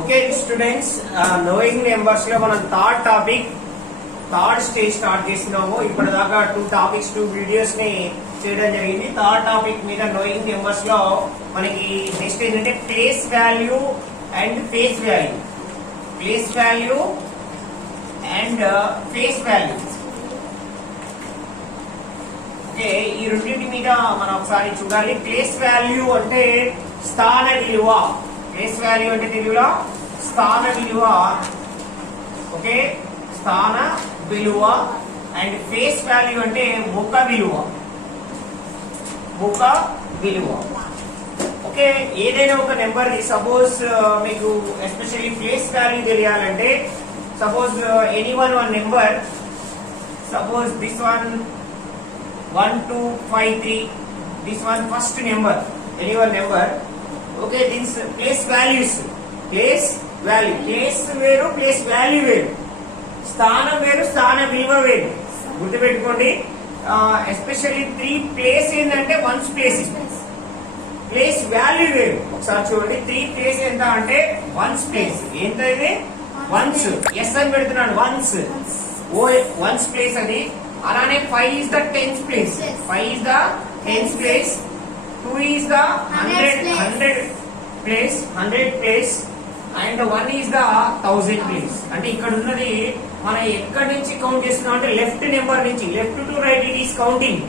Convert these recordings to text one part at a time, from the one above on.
Okay students, knowing numbers లో మనం third stage start చేస్తున్నాము. ఇప్పటిదాకా 2 టాపిక్స్ 2 వీడియోస్ ని చేయడం జరిగింది. థర్డ్ టాపిక్ మీద నోయింగ్ నెంబర్స్ లో మనకి నెక్స్ట్ ఏంటంటే place value and face value. Place value and face value. Okay, ఈ రెండింటి మీద మనం ఒకసారి చూడాలి. ప్లేస్ వాల్యూ అంటే స్థాన విలువ. ప్లేస్ వాల్యూ అంటే తెలుగులో స్థాన విలువ. ఓకే, స్థాన విలువ. అండ్ ఫేస్ వాల్యూ అంటే ముఖ విలువ. ముఖ విలువ. ఓకే, ఏదైనా ఒక నెంబర్ సపోజ్ మీకు ఎస్పెషల్లీ ప్లేస్ వాల్యూ తెలియాలంటే suppose any one number, suppose this one 1 2 5 3, this one first number, any one number. Okay, this place values. Place value. Place వేరు, place value వేరు. స్థానం వేరు, స్థాన విలువ వేరు. గుర్తుపెట్టుకోండి. ఎస్పెషల్లీ 3 ప్లేస్ ఏంటంటే వన్స్ ప్లేస్. ప్లేస్ వాల్యూ వేరు. ఒకసారి చూడండి, 3 ప్లేస్ ఎంత అంటే వన్స్ ప్లేస్. ఎంత ఇది? వన్స్. ఎస్ అని పెడుతున్నాను, వన్స్. ఓ వన్స్ ప్లేస్ అది. అలానే 5 is the 10th place. 5 is the 10th place. 2 is the 100 place. 100 place. And 1 is the 1000 place. అంటే ఇక్కడ ఉన్నది మనం ఎక్కడి నుంచి కౌంట్ చేస్తున్నాం అంటే లెఫ్ట్ నెంబర్ నుంచి. Left to right it is counting.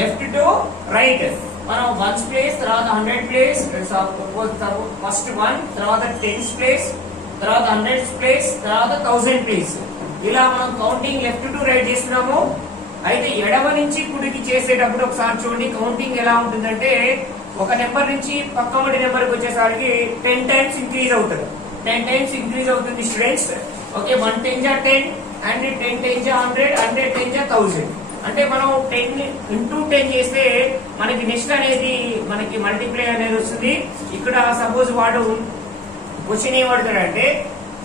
Left to right మనం 1th ప్లేస్, తర్వాత 100 ప్లేస్, ఫస్ట్ 1, తర్వాత 10th ప్లేస్, తర్వాత 100th ప్లేస్, తర్వాత 1000 ప్లేస్. ఇలా మనం కౌంటింగ్ లెఫ్ట్ టు రైట్ చేస్తున్నాము. అయితే ఎడమ నుంచి కుడికి చేసేటప్పుడు ఒకసారి చూడండి కౌంటింగ్ ఎలా ఉంటుందంటే ఒక నెంబర్ నుంచి పక్కమటి నెంబర్కి వచ్చేసరికి 10 టైమ్స్ ఇంక్రీజ్ అవుతుంది. 10 టైమ్స్ ఇంక్రీజ్ అవుతుంది స్టూడెంట్స్. Okay, 1 10 10 and 10 10 100, 100 10 1000. అంటే మనం 10 ఇంటూ 10 చేస్తే మనకి నెక్స్ట్ అనేది మనకి మల్టిప్లై అనేది వస్తుంది. ఇక్కడ సపోజ్ వాడు క్వశ్చన్ ఏం పడతాడంటే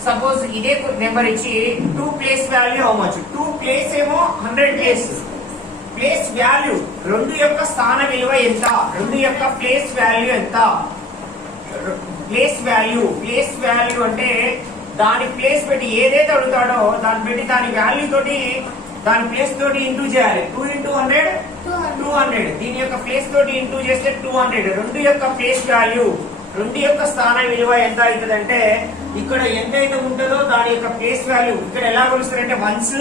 సపోజ్ ఇదే నెంబర్ ఇచ్చి 2 place value how much. 2 place ఏమో 100 ప్లేస్. ప్లేస్ వాల్యూ 2 యొక్క స్థాన విలువ ఎంత, 2 యొక్క ప్లేస్ వాల్యూ ఎంత. Place value. ప్లేస్ వాల్యూ అంటే దాని ప్లేస్ పెట్టి ఏదైతే అడుగుతాడో దాన్ని పెట్టి దాని వాల్యూ తోటి దాని ప్లేస్ తోటి ఇంటూ చేయాలి. 2 into 100 200. దీని యొక్క ప్లేస్ తోటి ఇంటూ చేస్తే 200. 2 యొక్క ప్లేస్ వాల్యూ, 2 యొక్క స్థాన విలువ ఎంత అవుతుంది అంటే ఇక్కడ ఎంతైతే ఉంటుందో దాని యొక్క ప్లేస్ వాల్యూ ఇక్కడ ఎలా కొలుస్తారంటే ones,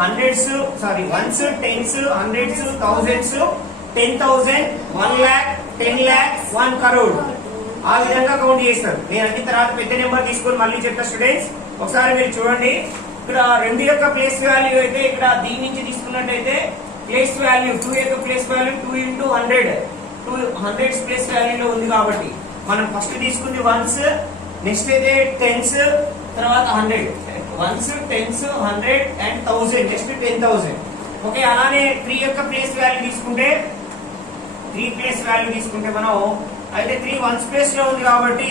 hundreds, sorry ones, tens, hundreds, thousands, 10,000, 1 lakh, 10 lakh, 1 crore. ఆ విధంగా కౌంట్ చేస్తారు. నేను అన్ని తర్వాత పెద్ద నెంబర్ తీసుకొని మళ్ళీ చెప్తా స్టూడెంట్స్. ఒకసారి మీరు చూడండి, ఇక్కడ 2 యొక్క ప్లేస్ వాల్యూ అయితే ఇక్కడ దీని నుంచి తీసుకున్నట్టయితే ప్లేస్ వాల్యూ 2 యొక్క ప్లేస్ వాల్యూ 2 into 100. 2 100 ప్లేస్ వాల్యూలో ఉంది కాబట్టి మనం ఫస్ట్ తీసుకుంది వన్స్, నెక్స్ట్ అయితే టెన్స్, తర్వాత 100. Ones, tens, 100 and 1000, next 10,000. Okay, అలానే 3 యొక్క ప్లేస్ వాల్యూ తీసుకుంటే 3 ప్లేస్ వాల్యూ తీసుకుంటే మనం అయితే 3 వన్స్ ప్లేస్ లో ఉంది కాబట్టి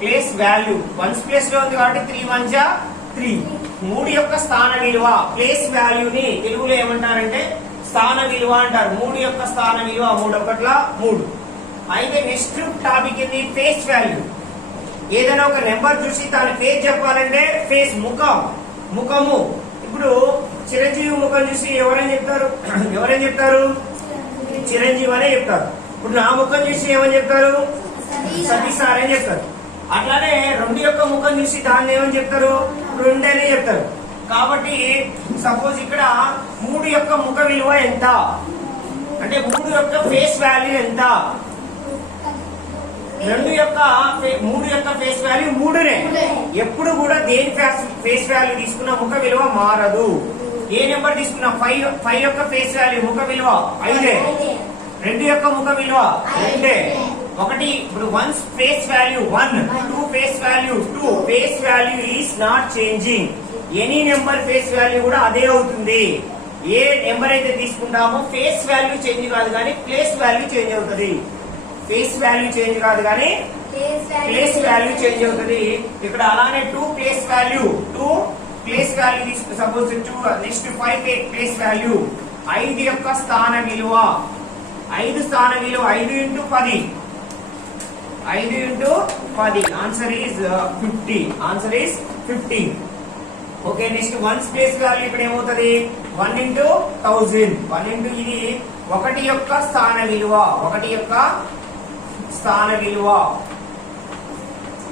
ప్లేస్ వాల్యూ వన్స్ ప్లేస్ లో ఉంది కాబట్టి 3 1 జా 3. 3 యొక్క స్థాన విలువ. ప్లేస్ వాల్యూని తెలుగులో ఏమంటారంటే స్థాన విలువ అంటారు. 3 యొక్క స్థాన విలువ 3 1 3. అయితే నెక్స్ట్ టాపిక్ ఏంటి? Face value. ఏదైనా ఒక నెంబర్ చూసి దాని ఫేస్ చెప్పాలంటే ఫేస్, ముఖము. ఇప్పుడు చిరంజీవి ముఖం చూసి ఎవరైనా చెప్తారు? ఎవరైనా చెప్తారు? చిరంజీవి అనే చెప్తారు. ఇప్పుడు నా ముఖం చూసి ఏమని చెప్తారు? సతీష్ సార్ అని చెప్తారు. అట్లానే 2 యొక్క ముఖం చూసి దాన్ని ఏమని చెప్తారు? 2 అని చెప్తారు. కాబట్టి సపోజ్ ఇక్కడ 3 యొక్క ముఖ విలువ ఎంత అంటే 3 యొక్క ఫేస్ వాల్యూ ఎంత? 3 యొక్క ఫేస్ వాల్యూ 3నే. ఎప్పుడు కూడా దేని ఫేస్ వాల్యూ తీసుకున్న ముఖ విలువ మారదు. ఏ నెంబర్ తీసుకున్నా 5 యొక్క ఫేస్ వాల్యూ ముఖ విలువ 5. 2 యొక్క ముఖ విలువ 2. 1 ఇప్పుడు 1 face value 1, 2 face value 2. Face value is not changing. Any number face value కూడా అదే అవుతుంది. ఏ నెంబర్ అయితే తీసుకుంటామో ఫేస్ వాల్యూ చేంజ్ కాదు కానీ ప్లేస్ వాల్యూ చేంజ్ అవుతుంది. ఫేస్ వాల్యూ చేంజ్ కాదు కానీ ప్లేస్ వాల్యూ చేంజ్ అవుతుంది. ఇక్కడ అలానే 2 ప్లేస్ వాల్యూ తీసుకు సపోజ్ 2 నెక్స్ట్ 5 ప్లేస్ వాల్యూ. 5 యొక్క స్థాన విలువ 5 స్థాన విలువ 5 into 10. 5 into 10. Answer is 50. Answer is 50. Okay next ones place value ఇక్కడ ఏమవుతుంది 1 into 1000. 1 into ఇది ఒకటి యొక్క స్థాన విలువ. ఒకటి యొక్క స్థాన విలువ.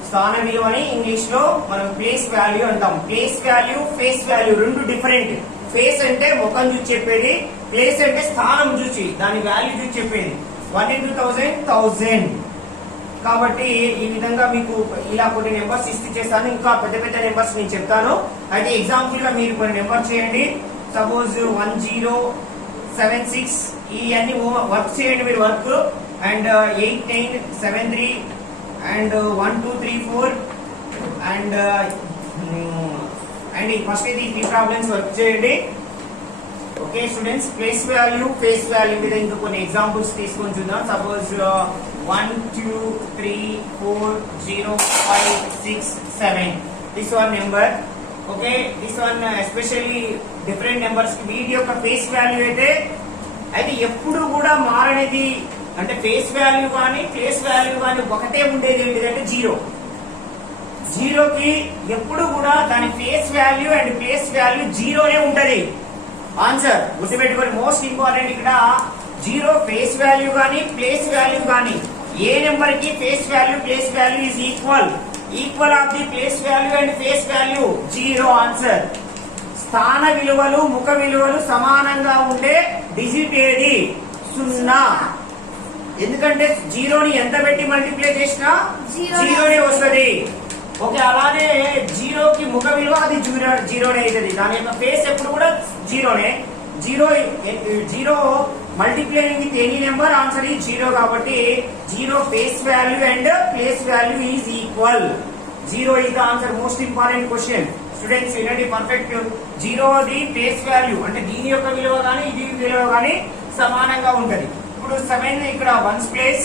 స్థాన విలువని ఇంగ్లీష్ లో మనం ప్లేస్ వాల్యూ అంటాం. ప్లేస్ వాల్యూ ఫేస్ వాల్యూ రెండు డిఫరెంట్. ఫేస్ అంటే ముఖం చూసి చెప్పేది, ప్లేస్ అంటే స్థానం చూసి దాని వాల్యూ చూసి చెప్పేది. 1 into 1000 1000. కాబట్టి ఈ విధంగా మీకు ఇలా కొన్ని నెంబర్స్ ఇచ్చేస్తాను. ఇంకా పెద్ద పెద్ద నెంబర్స్ నేను చెప్తాను. అయితే ఎగ్జాంపుల్ గా మీరు కొన్ని నెంబర్ చేయండి. సపోజ్ 1076 ఈ అన్ని వర్క్ చేయండి మీరు work. And 8973 and 1234 and first ఇది ఈ ప్రాబ్లమ్స్ వర్క్ చేయండి. Okay students, place value face value మీద ఇంకా కొన్ని ఎగ్జాంపుల్స్ తీసుకొని చూద్దాం. Suppose 1 2 3 4 0 5 6 7 this one number. Okay this one especially different numbers వీటి యొక్క ఫేస్ వాల్యూ అయితే ఎప్పుడు కూడా మారనేది. అంటే ఫేస్ వాల్యూ కానీ ప్లేస్ వాల్యూ కానీ ఒకటే ఉండేది ఏంటిదంటే జీరో. జీరోకి ఎప్పుడు కూడా దాని face value and place value జీరోనే ఉంటది. ఆన్సర్ గుర్తుపెట్టుకోండి. మోస్ట్ ఇంపార్టెంట్ ఇక్కడ జీరో ఫేస్ వాల్యూ గానీ ప్లేస్ వాల్యూ గానీ ఏ నెంబర్ కి face value place value is equal of the place value and face value zero. Answer స్థాన విలువలు ముఖ విలువలు సమానంగా ఉండే డిజిట్ ఏది? 0. ఎందుకంటే జీరోని ఎంత పెట్టి మల్టిప్లై చేసినా జీరోనే వస్తుంది. ఓకే అలానే జీరోకి ముఖ విలువ అది జీరోనే అవుతుంది. దాని యొక్క ఫేస్ ఎప్పుడు కూడా జీరోనే. Zero multiplying with any number answer is zero. కాబట్టి zero face value and place value is equal. Zero is the answer. Most important question students వినండి perfect. Zero the face value అంటే దీని యొక్క విలువ గానీ ఇది విలువ గానీ సమానంగా ఉంటది. ఇప్పుడు 7 ఇక్కడ వన్స్ ప్లేస్.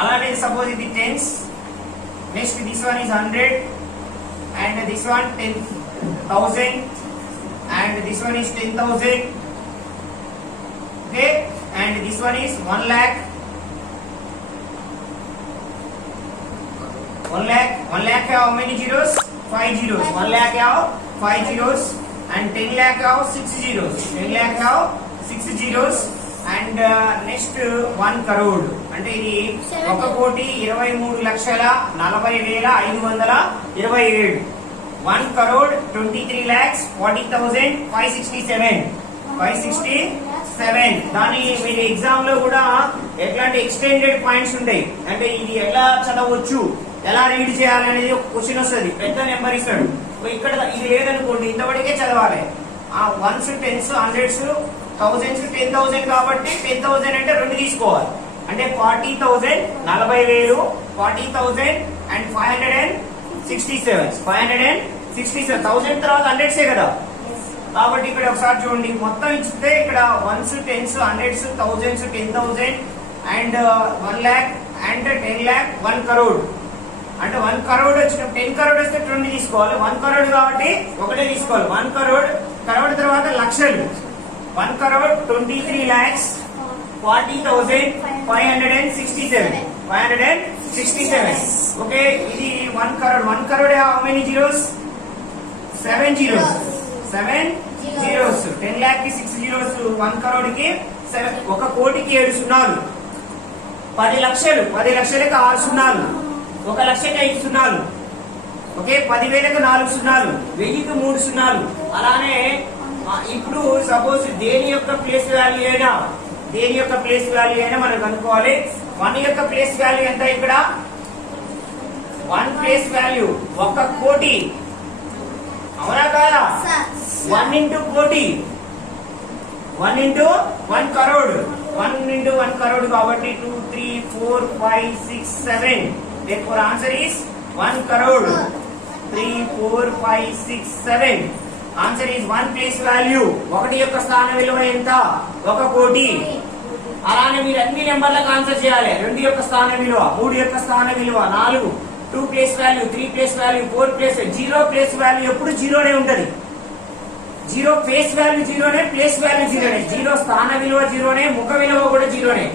అలానే సపోజ్ ఇది tense. Next this one is 100 and this one 10,000 and this one is 10,000. Okay, and this one is 1 lakh. 1 lakh have how many zeros? 5 zeros. 1 lakh have 5 zeros and 10 lakh have 6 zeros. 10 lakh have 6 zeros. And next 1 crore అంటే ఇది 1,23,40,527. 1 crore 23,40,567. దాని మీరు exam లో కూడా ఎట్లాంటి extended points ఉంటాయి. అంటే ఇది ఎలా చదవచ్చు ఎలా రీడ్ చేయాలనేది ఒక క్వశ్చన్ వస్తుంది. పెద్ద నెంబర్ ఇస్తాడు. ఇక్కడ ఇది లేదనుకోండి ఇంతవరకే చదవాలి. ఆ 1s 10s 100s 1000s 10,000 కాబట్టి 10,000 అంటే 2 తీసుకోవాలి. అంటే 40,000 40,000 40,000 అండ్ 567 1000 తర్వాత 100s కదా. కాబట్టి ఇక్కడ ఒకసారి చూడండి మొత్తం ఇచ్చితే ఇక్కడ 1s 10s 100s 1000s 10,000 and 1 lakh and 10 lakh 1 crore. అంటే 1 crore వచ్చిన 10 crore వస్తే 20 తీసుకోవాలి. 1 crore కాబట్టి ఒకటే తీసుకోవాలి. 1 crore తర్వాత లక్షలు. 1 crore 23,40,567. ఓకే ఇది 1 crore. 1 crore how many zeros? 7 zeros. 7 zeros. 10 lakh కి 6 zeros. 1 crore కి 1 కోటికి 7 సున్నాలు. 10 లక్షలు 10 లక్షలకి 6 సున్నాలు. 1 లక్షకి 5 సున్నాలు. ఓకే 10,000కి 4 సున్నాలు. 1000కి 3 సున్నాలు. అలానే ఇప్పుడు సపోజ్ దేని యొక్క ప్లేస్ వాల్యూ అయినా మనం కనుక్కోవాలి. 1 యొక్క ప్లేస్ వాల్యూ ఎంత? ఇక్కడ 1 ప్లేస్ వాల్యూ 1 కోటి. అవునా కాదా? 1 into కోటి 1 into 1 crore. 1 into 1 crore కాబట్టి 2 3 4 5 6 7. therefore answer is 1 crore. 3 4 5 6 7. Answer is 1 place value. 1 యొక్క స్థాన విలువ ఎంత? 1 కోటి. అలానే మీరు అన్ని నెంబర్లకు ఆన్సర్ చేయాలి. 2 యొక్క స్థాన విలువ, 3 యొక్క స్థాన విలువ, 4 2 place value, 3 place value, 4 place. 0 place value ఎప్పుడు జీరోనే ఉంటది. 0 ఫేస్ వాల్యూ జీరోనే, ప్లేస్ వాల్యూ జీరోనే. 0 స్థాన విలువ జీరోనే, ముఖ విలువ కూడా జీరోనే.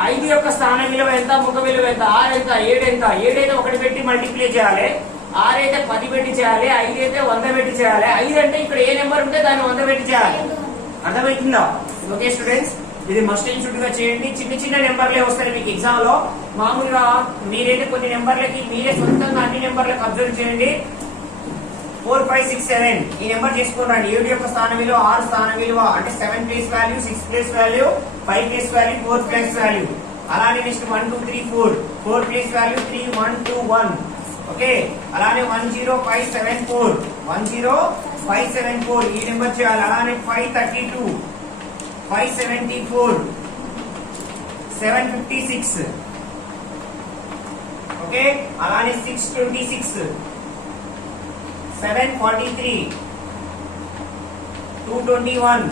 5 యొక్క స్థాన విలువ ఎంత, ముఖ విలువ ఎంత, 6 ఎంత, 7 ఎంత. 7 అయితే 1 పెట్టి మల్టిప్లై చేయాలి, 6 అయితే 10 పెట్టి చేయాలి, 5 అయితే 100 పెట్టి చేయాలి. 5 అంటే ఇక్కడ ఏ నెంబర్ ఉంటే దాన్ని 100 పెట్టి చేయాలి. అర్థమవుతుందా? ఓకే స్టూడెంట్స్, ఇది మస్ట్ అండ్ షుడ్ గా చేయండి. చిన్న చిన్న నెంబర్లే వస్తాయి మీకు ఎగ్జామ్ లో. మామూలుగా మీరైతే కొన్ని నెంబర్లకి మీరే సొంతంగా అన్ని నెంబర్లకు అబ్జర్వ్ చేయండి. 4 5 6 7 ఈ నెంబర్ చేసుకోండి. 7 యొక్క స్థాన విలువ, 6 స్థాన విలువ అంటే 7 place value, 6 place value, 5 place value, 4 place value. అలానే నెక్స్ట్ 1 2 3 4 4 ప్లేస్ వాల్యూ 3 1 2 1. ఓకే, అలానే 10574 10574 ఈ నెంబర్ చేయాలి. అలానే 532 574 756. ఓకే, అలానే 626 743 221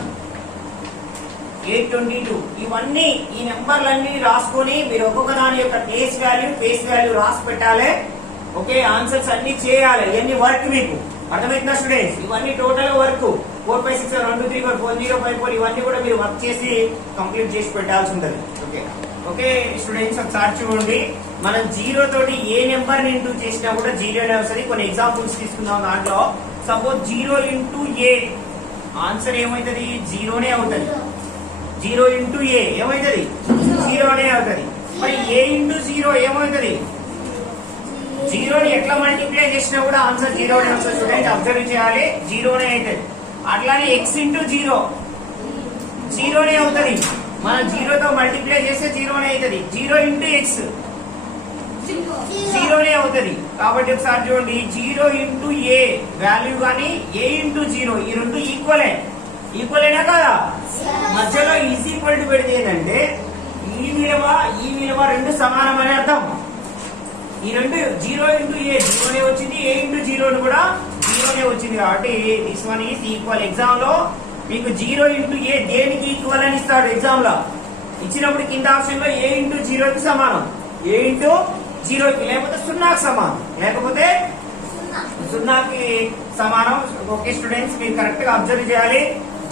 822. ఇవన్నీ ఈ నెంబర్లన్నీ రాసుకొని మీరు ఒక్కొక్క దాని యొక్క ఫేస్ వాల్యూ రాసి పెట్టాలి. ఓకే, ఆన్సర్స్ అన్ని చేయాలి. ఇవన్నీ వర్క్ మీకు అర్థమవుతుందా స్టూడెంట్స్? ఇవన్నీ టోటల్ వర్క్ 4 5 6 7 1 2 3 4 4 0 5 4 ఇవన్నీ కూడా మీరు వర్క్ చేసి కంప్లీట్ చేసి పెట్టాల్సి ఉంటుంది. ఓకే ఓకే స్టూడెంట్స్, ఒకసారి చూడండి. మనం 0 తోటి ఏ నెంబర్ ఇంటూ చేసినా కూడా 0నే వస్తుంది. కొన్ని ఎగ్జాంపుల్స్ తీసుకుందాం. దాంట్లో సపోజ్ 0 ఇంటూ ఏ ఆన్సర్ ఏమవుతుంది? 0నే అవుతుంది. 0 ఇంటూ ఏ ఏమవుతుంది? 0నే అవుతుంది. మరి ఏ ఇంటూ 0 ఏమవుతుంది? 0ని ఎట్లా మల్టిప్లై చేసినా కూడా ఆన్సర్ 0నే వస్తుంది. స్టూడెంట్ అబ్జర్వ్ చేయాలి, 0నే అవుతుంది. అట్లానే x ఇంటూ 0 0నే అవుతుంది. మనం 0తో మల్టిప్లై చేస్తే 0నే అవుతుంది. 0 ఇంటూ x 0నే అవుతుంది. కాబట్టి ఒకసారి చూడండి, 0 ఇంటూ ఏ వాల్యూ కానీ ఏ ఇంటూ 0 ఈ రెండు ఈక్వలేనా కదా? మధ్యలో ఈజ్ ఈక్వల్ టు పెడితే ఏంటంటే ఈ విలువ రెండు సమానం అని అర్థం. ఈ రెండు 0 ఇంటూ ఏ 0నే వచ్చింది, ఏ ఇంటూ 0 కూడా 0నే వచ్చింది. కాబట్టి this one is equal. Exam లో మీకు 0 ఇంటూ ఏ దేనికి ఈక్వల్ అని ఇస్తాడు. ఎగ్జామ్ లో ఇచ్చినప్పుడు కింద ఆప్షన్ లో ఏ ఇంటూ 0కి సమానం, ఏ ఇంటూ 0కి, లేకపోతే 0కి సమానం, లేకపోతే 0కి సమానం. ఓకే స్టూడెంట్స్, మీరు కరెక్ట్ గా అబ్జర్వ్ చేయాలి.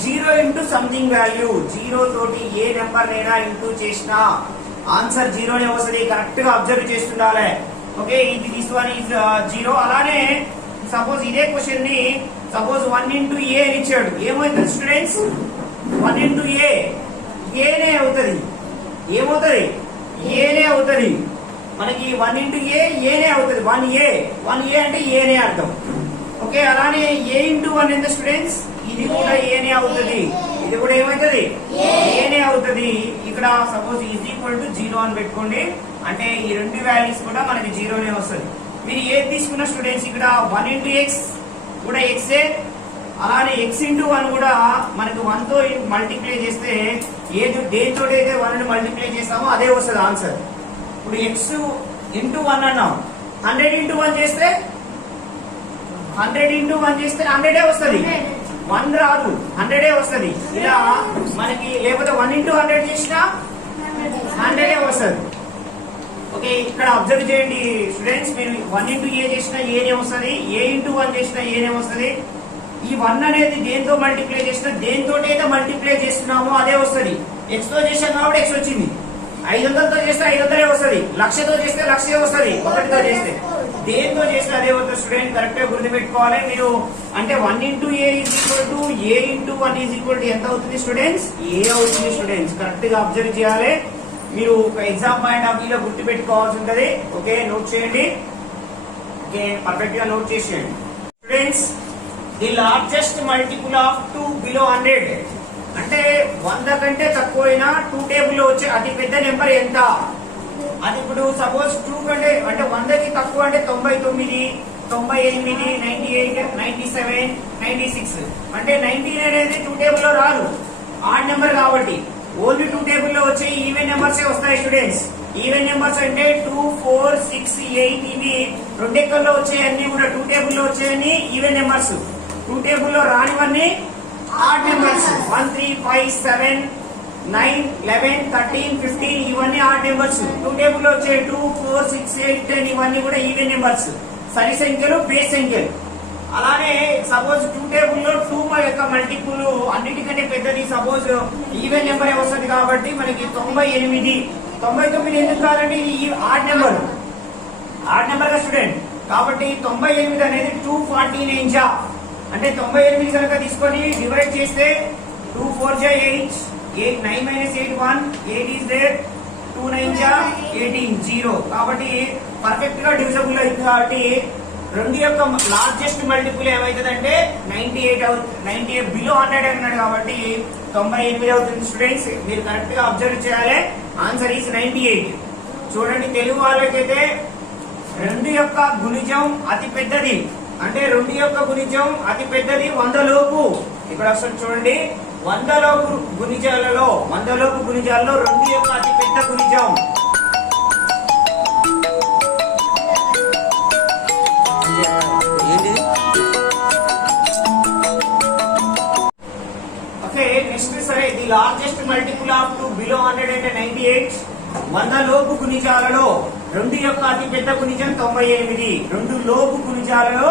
0 ఇంటూ సంథింగ్ వాల్యూ, 0 తోటి ఏ నెంబర్ నైనా ఇంటూ చేసినా ఆన్సర్ 0నే వస్తుంది. కరెక్ట్ గా అబ్జర్వ్ చేస్తుండాలి. ఓకే, ఇది దిస్ వన్ ఈజ్ 0. అలానే సపోజ్ ఇదే క్వశ్చన్ ని సపోజ్ 1 ఇంటూ ఏ అని ఇచ్చాడు. ఏమవుతుంది స్టూడెంట్స్? 1 ఇంటూ ఏనే అవుతుంది. ఏమవుతుంది? ఏనే అవుతుంది. మనకి 1 ఇంటూ ఏనే అవుతుంది. 1 అంటే ఏనే అర్థం. ఓకే, అలానే ఏ ఇంటూ 1 ఎంత స్టూడెంట్స్? ఇది కూడా ఏనే అవుతుంది. ఇది కూడా ఏమవుతుంది? ఏనే అవుతుంది. ఇక్కడ సపోజ్ ఈజ్ ఈక్వల్ టు 0 అని పెట్టుకోండి. అంటే ఈ రెండు వాల్యూస్ కూడా మనకి 0నే వస్తుంది. మీరు ఏది తీసుకున్న స్టూడెంట్స్ ఇక్కడ 1 ఇంటూ ఎక్స్ కూడా ఎక్సే, అలానే x ఇంటూ 1 కూడా మనకి 1తో మల్టిప్లై చేస్తే దేనితో అయితే 1ని మల్టిప్లై చేస్తామో అదే వస్తుంది ఆన్సర్. ఇప్పుడు x ఇంటూ 1 అన్నాం, 100 ఇంటూ 1 చేస్తే 100 వస్తుంది. 1 రాదు, 100 వస్తుంది. ఇలా మనకి లేకపోతే 1 ఇంటూ 100 చేసినా 100 వస్తుంది. ఓకే, ఇక్కడ అబ్జర్వ్ చేయండి స్టూడెంట్స్, మీరు 1 ఇంటూ ఏ చేసినా ఏనే వస్తుంది, ఏ ఇంటూ 1 చేసినా ఏనే వస్తుంది. ఈ 1 అనేది దేంతో మల్టిప్లై చేసినా దేంతో అయితే మల్టిప్లై చేస్తున్నామో అదే వస్తుంది. ఎక్స్ తో చేసాం కాబట్టి ఎక్స్ వచ్చింది, 500తో చేస్తే 500 వస్తుంది, 1,00,000తో చేస్తే 1,00,000 వస్తుంది, 1తో చేస్తే దేంతో చేస్తే అదే వస్తుంది. స్టూడెంట్ కరెక్ట్ గా గుర్తుపెట్టుకోవాలి మీరు. అంటే 1 into A is equal to A into 1 is equal to ఎంత అవుతుంది స్టూడెంట్స్? ఏ అవుతుంది. స్టూడెంట్స్ కరెక్ట్ గా అబ్జర్వ్ చేయాలి. మీరు ఒక ఎగ్జామ్ పాయింట్ ఆఫ్ వ్యూ లో గుర్తు పెట్టుకోవాల్సి ఉంటది. ఓకే, నోట్ చేయండి. ఓకే, పర్ఫెక్ట్ గా నోట్ చేసేయండి students. The largest multiple of 2 below 100 అంటే 100 కంటే తక్కువైనా 2 టేబుల్ లో వచ్చే అతి పెద్ద నెంబర్ ఎంత? అది ఇప్పుడు సపోజ్ 2 కంటే అంటే 100కి తక్కువ అంటే 99 98 98 97 96 అంటే 19 అనేది 2 టేబుల్ లో రాదు, ఆడ్ నెంబర్ కాబట్టి. ఓన్లీ 2 టేబుల్ లో వచ్చే ఈవెన్ నెంబర్స్ వస్తాయి స్టూడెంట్స్. ఈవెన్ నెంబర్స్ అంటే 2 4 6 8 ఇవి రెండెక్కల్లో వచ్చేయన్నీ కూడా 2 టేబుల్ లో వచ్చేయన్ని ఈవెన్ నెంబర్స్. 2 టేబుల్ లో రానివన్నీ ఆడ్ నెంబర్స్. 1 3 5 7 9 11 13 15 ఇవన్నీ ఆడ్ నెంబర్స్. 2 టేబుల్ లో వచ్చే 2 4 6 8 10 ఇవన్నీ కూడా ఈవెన్ నెంబర్స్, సరి సంఖ్యలు, బేస్ సంఖ్యలు. అలానే సపోజ్ 2 టేబుల్ లో 2 యొక్క మల్టిపుల్ అన్నిటికంటే పెద్దది సపోజ్ ఈవెన్ నెంబర్ వస్తుంది కాబట్టి మనకి 98 99 ఎందుకు కాదండి, ఇది ఆడ్ నెంబర్ గా స్టూడెంట్. కాబట్టి 98 అనేది 249 జా, అంటే 98 కనుక తీసుకొని డివైడ్ చేస్తే 2 4 జా 8, 8 9 minus 8 1, 8 is there, 2 9 జా 18 0. కాబట్టి పర్ఫెక్ట్ గా డివిజబుల్ అవుతుంది. కాబట్టి రెండు యొక్క లార్జెస్ట్ మల్టిపుల్ ఏమైతుందంటే 98 అవుతుంది. 98 బిలో 100 అన్నాడు కాబట్టి 98 అవుతుంది. స్టూడెంట్స్ మీరు కరెక్ట్ గా అబ్జర్వ్ చేయాలి. Answer is 98. చూడండి, తెలుగు వాళ్ళకైతే రెండు యొక్క గుణిజం అతి పెద్దది, అంటే రెండు యొక్క గుణిజం అతి పెద్దది 100 లోపు. ఇక్కడ అసలు చూడండి, 100 లోపు గుణిజాలలో రెండు యొక్క అతి పెద్ద గుణిజం ఓకే. నెక్స్ట్ సరే, the largest multiple of 2 below 100 అంటే 98. 100 లోపు గుణిజాలలో రెండు యొక్క అతి పెద్ద గుణిజం 98. 2 లోపు గుణిజాలలో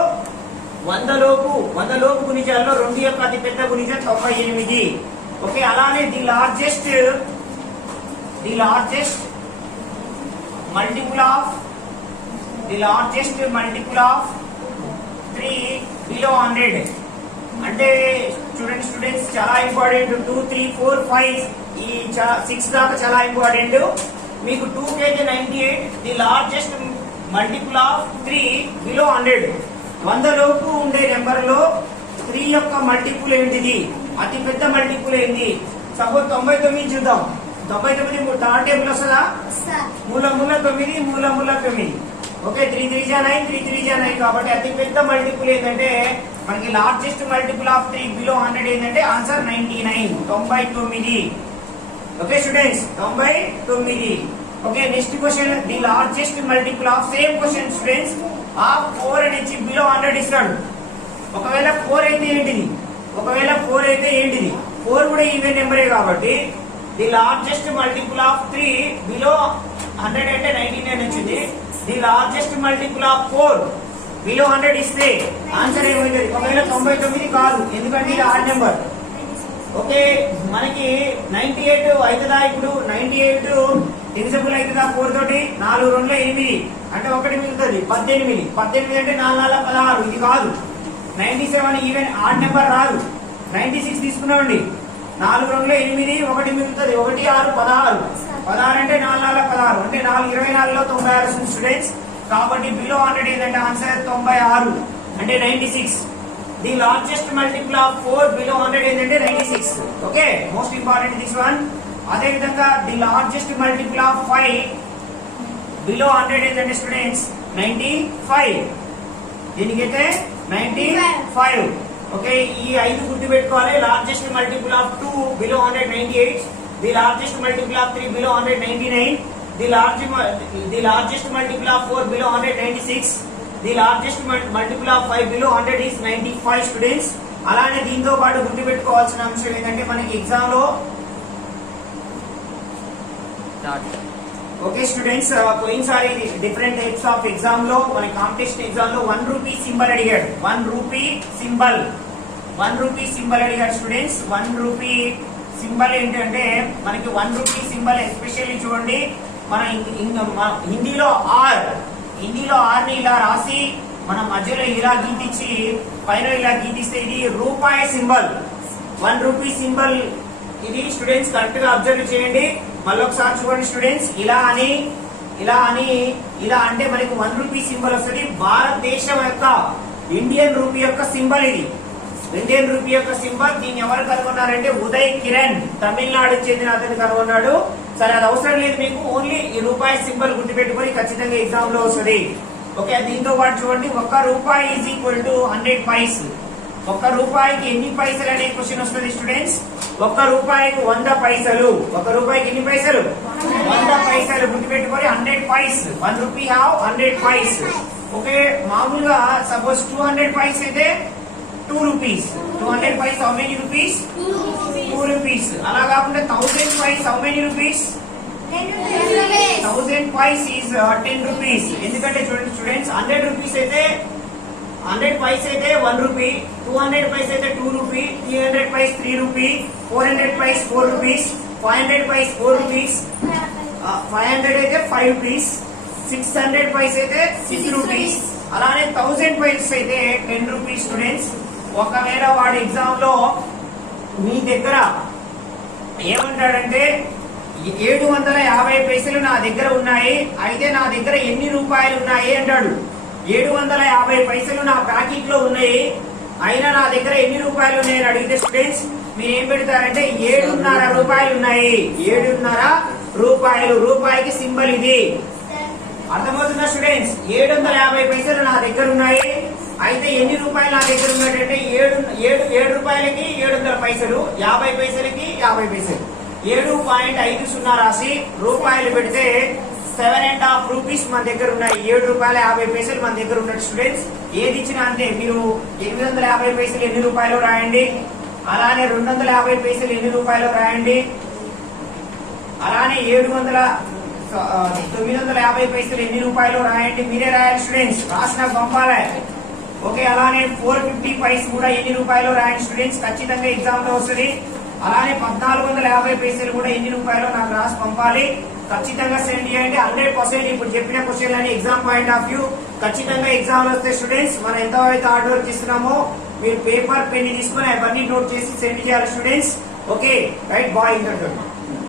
100 లోపు గుణిజాలలో రెండు యొక్క అతి పెద్ద గుణిజం 98. ఓకే. అలానే the largest multiple of 3 below 100 అంటే చూడండి స్టూడెంట్స్, చాలా ఇంపార్టెంట్. 2 3 4 5 ఈ 6 దాకా చాలా ఇంపార్టెంట్. మీకు 2 కి అయితే 98. The largest multiple of 3 below 100. 100 లోపు ఉండే నెంబర్ లో 3 యొక్క మల్టిపుల్ ఏంటిది, అతి పెద్ద మల్టిపుల్ ఏంటి? సపోజ్ 99 చూద్దాం. 99 థర్డ్ టేబుల్ వస్తుందా? మూల 9. ఓకే. 3 3 జా 9, 3 3 జా 9. కాబట్టి అతి పెద్ద మల్టిపుల్ ఏంటంటే మనకి లార్జెస్ట్ మల్టిపుల్ ఆఫ్ 3 బిలో 100 ఏంటంటే answer 99, 99. Okay students, 99. Okay. Next question, the largest multiple of same question students of 4 నుంచి బిలో 100 ఇస్తాడు. ఒకవేళ 4 అయితే ఏంటిది? 4 కూడా ఈవెన్ నెంబరే కాబట్టి the largest multiple of 3 below 100 అంటే 99 వచ్చింది. The largest multiple of 4 below 100 ఇస్తే ఆన్సర్ ఏమైతుంది? ఒకవేళ 99 కాదు, ఎందుకంటే ఇది ఆడ్ నెంబర్. ఓకే. మనకి 98 అవుతుందా? ఇప్పుడు 98 డివిజిబుల్ అవుతుందా 4 తోటి? 4 2 8 అంటే 1 మిగులుతుంది 18. 18 అంటే 4 4 16. ఇది కాదు. 97 ఈవెన్ ఆడ్ నెంబర్ రాదు. 96 తీసుకున్నామండి. 4 2 8 1 మిగులుతుంది 1 6 16. 16 అంటే 4 4 16 అంటే 4 24 లో 96 స్టూడెంట్స్. కాబట్టి బిలో 100 ఏంటంటే ఆన్సర్ 96 అంటే 96. The largest multiple of 4 below 100 ఏంటంటే 96. Okay. Most important this one. అదే విధంగా the largest multiple of 5 below 100 ఏంటంటే స్టూడెంట్స్ 95. దీనికైతే 95. ఓకే. ఈ 5 గుర్తు పెట్టుకోవాలి. Largest multiple of 2 below 100 98. The largest multiple of 3 below 100 99. The largest multiple of 4 below 100 96. The largest multiple of 5 below 100 is 95 students. అలానే దీంతో పాటు గుర్తు పెట్టుకోవాల్సిన అంశం ఏంటంటే మనకి ఎగ్జామ్ లో ఓకే స్టూడెంట్స్, పోయినసారి డిఫరెంట్ టైప్స్ ఆఫ్ ఎగ్జామ్ లో మన కాంపిటీషన్ ఎగ్జామ్ లో 1 రూపీ సింబల్ అడిగాడు. 1 రూపీ సింబల్ అడిగాడు స్టూడెంట్స్. 1 రూపీ సింబల్ ఏంటంటే మనకి 1 రూపీ సింబల్ ఎస్పెషల్లీ చూడండి, మన హిందీలో ఆర్ ని ఇలా రాసి మన మధ్యలో ఇలా గీతిచ్చి పైన ఇలా గీతిస్తే ఇది రూపాయి సింబల్. 1 రూపీ సింబల్ ఇది స్టూడెంట్స్ కరెక్ట్ గా అబ్జర్వ్ చేయండి. మళ్ళీ ఒకసారి చూడండి స్టూడెంట్స్, ఇలా అంటే మనకి 1 రూపీ సింబల్ వస్తుంది. భారతదేశం యొక్క ఇండియన్ రూపీ యొక్క సింబల్ ఇది. ఇండియన్ రూపీ యొక్క సింబల్. దీన్ని ఎవరు కనుగొన్నారంటే ఉదయ్ కిరణ్, తమిళనాడు చెందిన అతను కనుగొన్నాడు. సరే, అది అవసరం లేదు మీకు, ఓన్లీ ఈ రూపాయి సింబల్ గుర్తుపెట్టుకొని ఖచ్చితంగా ఎగ్జామ్ లో వస్తుంది. ఓకే. దీంతో పాటు చూడండి, 1 రూపాయి ఈజ్ ఈక్వల్ టు 100 పైస్. 1 రూపాయికి ఎన్ని పైసలు అనే క్వశ్చన్ వస్తుంది స్టూడెంట్స్. 1 రూపాయికి 100 పైసలు. 1 రూపాయికి ఎన్ని పైసలు? 100 పైసలు గుర్తుపెట్టుకొని 100 paise. 1 rupee have 100 paise. Okay. మామూలుగా సపోజ్ 200 పైస్ అయితే 2 rupees. 200 paise how many rupees? 2 rupees. అలా కాకుండా 1000 paise how many rupees? 1000 paise is 10 rupees. ఎందుకంటే చూడండి స్టూడెంట్స్, 100 రూపీస్ అయితే 100 పైస్ అయితే 1 రూపీ, 200 పైస్ అయితే 2 rupee, 300 paise 3 rupee, 400 paise 4 rupees, 500 paise 4 rupees, 500 అయితే 5 రూపీస్, 600 పైస్ అయితే 6 రూపీస్, అలానే 1000 పైస్ అయితే 10 రూపీస్. స్టూడెంట్స్, ఒకవేళ వాడి ఎగ్జామ్ లో మీ దగ్గర ఏమంటాడంటే 750 పైసలు నా దగ్గర ఉన్నాయి, అయితే నా దగ్గర ఎన్ని రూపాయలు ఉన్నాయి అంటాడు. 750 పైసలు నా ప్యాకెట్ లో ఉన్నాయి, అయినా నా దగ్గర ఎన్ని రూపాయలు ఉన్నాయని అడిగితే స్టూడెంట్స్ మీరు ఏం పెడతారంటే 7.5 రూపాయలు ఉన్నాయి. 7.5 రూపాయలు, రూపాయికి సింబల్ ఇది. అర్థమవుతుందా స్టూడెంట్స్? 750 పైసలు నా దగ్గర ఉన్నాయి, అయితే ఎన్ని రూపాయలు నా దగ్గర ఉన్నాయంటే 7 రూపాయలకి 700 పైసలు, 50 పైసలకి 50 పైసలు, 7.50 రాసి రూపాయలు పెడితే 7.5 రూపీస్ మన దగ్గర ఉన్నాయి. 7 రూపాయల 50 పైసలు మన దగ్గర ఉన్నట్టు. స్టూడెంట్స్, ఏది ఇచ్చినా అంతే. మీరు 850 పైసలు ఎన్ని రూపాయలు రాయండి, అలానే 250 పైసలు ఎన్ని రూపాయలు రాయండి, అలానే 950 పైసలు ఎన్ని రూపాయలు రాయండి. మీరే రాయాలి స్టూడెంట్స్, రాసి నాకు పంపాలి. ఓకే, అలానే 450 పైస్ కూడా ఎన్ని రూపాయలు రాయండి స్టూడెంట్స్, ఖచ్చితంగా ఎగ్జామ్ లో వస్తుంది. అలానే 1450 పైసలు కూడా ఎన్ని రూపాయలు నాకు రాసి పంపాలి, ఖచ్చితంగా సెండ్ చేయండి. 100% ఇప్పుడు చెప్పిన క్వశ్చన్ అని ఎగ్జామ్ పాయింట్ ఆఫ్ వ్యూ ఖచ్చితంగా ఎగ్జామ్ లో వస్తే స్టూడెంట్స్ మనం ఎంత అయితే హార్డ్ వర్క్ ఇస్తున్నామో మీరు పేపర్ పెన్ తీసుకుని అవన్నీ నోట్ చేసి సెండ్ చేయాలి స్టూడెంట్స్. Okay, right bye.